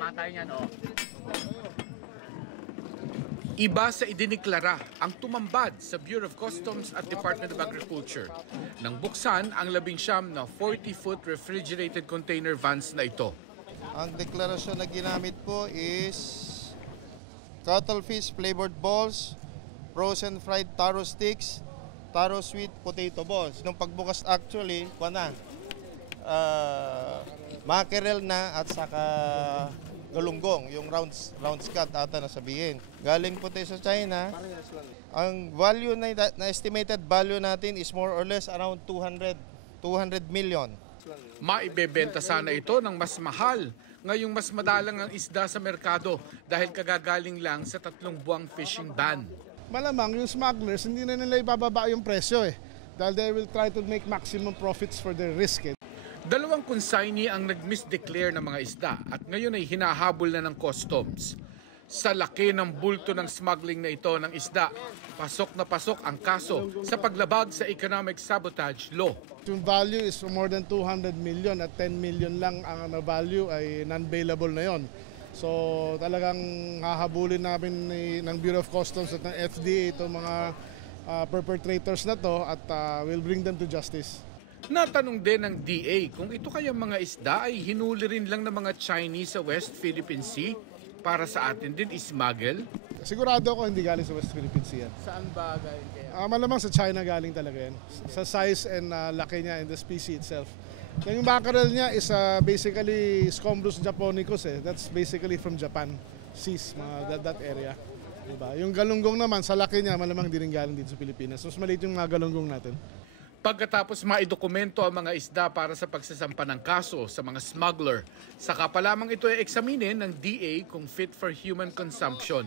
Matay niyan, oh. Iba sa idiniklara ang tumambad sa Bureau of Customs at Department of Agriculture nang buksan ang 19 na 40-foot refrigerated container vans na ito. Ang deklarasyon na ginamit po is cuttlefish flavored balls, frozen fried taro sticks, taro sweet potato balls. Nung pagbukas actually, mackerel na at saka galunggong, yung round cut ata nasabihin. Galing po tayo sa China. Ang value na estimated value natin is more or less around 200 million. Maibebenta sana ito ng mas mahal ngayong mas madalang ang isda sa merkado dahil kagagaling lang sa 3 buwang fishing ban. Malamang yung smugglers hindi na nila ibababa yung presyo dahil they will try to make maximum profits for their risk. 2 consignee ang nag-misdeclare ng mga isda at ngayon ay hinahabol na ng customs. Sa laki ng bulto ng smuggling na ito ng isda, pasok na pasok ang kaso sa paglabag sa economic sabotage law. Yung value is more than 200 million at 10 million lang ang value ay non-bailable na yon. So talagang hahabulin namin ng Bureau of Customs at ng FDA itong mga perpetrators na to at we'll bring them to justice. Natanong din ng DA kung ito kayang mga isda ay hinuli rin lang ng mga Chinese sa West Philippine Sea para sa atin din ismuggle. Sigurado ako hindi galing sa West Philippine Sea yan. Saan ba galing kaya? Malamang sa China galing talaga yan. Sa size and laki niya and the species itself. Yung mackerel niya is basically Scombrus japonicus That's basically from Japan. Seas, that area. Diba? Yung galunggong naman, sa laki niya, malamang di rin galing dito sa Pilipinas. Mas maliit yung mga galunggong natin. Pagkatapos maidokumento ang mga isda para sa pagsasampa ng kaso sa mga smuggler, saka pa lamang ito ay eksaminin ng DA kung fit for human consumption.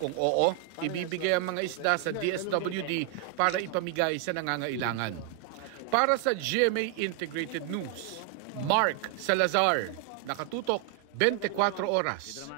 Kung oo, ibibigay ang mga isda sa DSWD para ipamigay sa nangangailangan. Para sa GMA Integrated News, Mark Salazar, nakatutok 24 oras.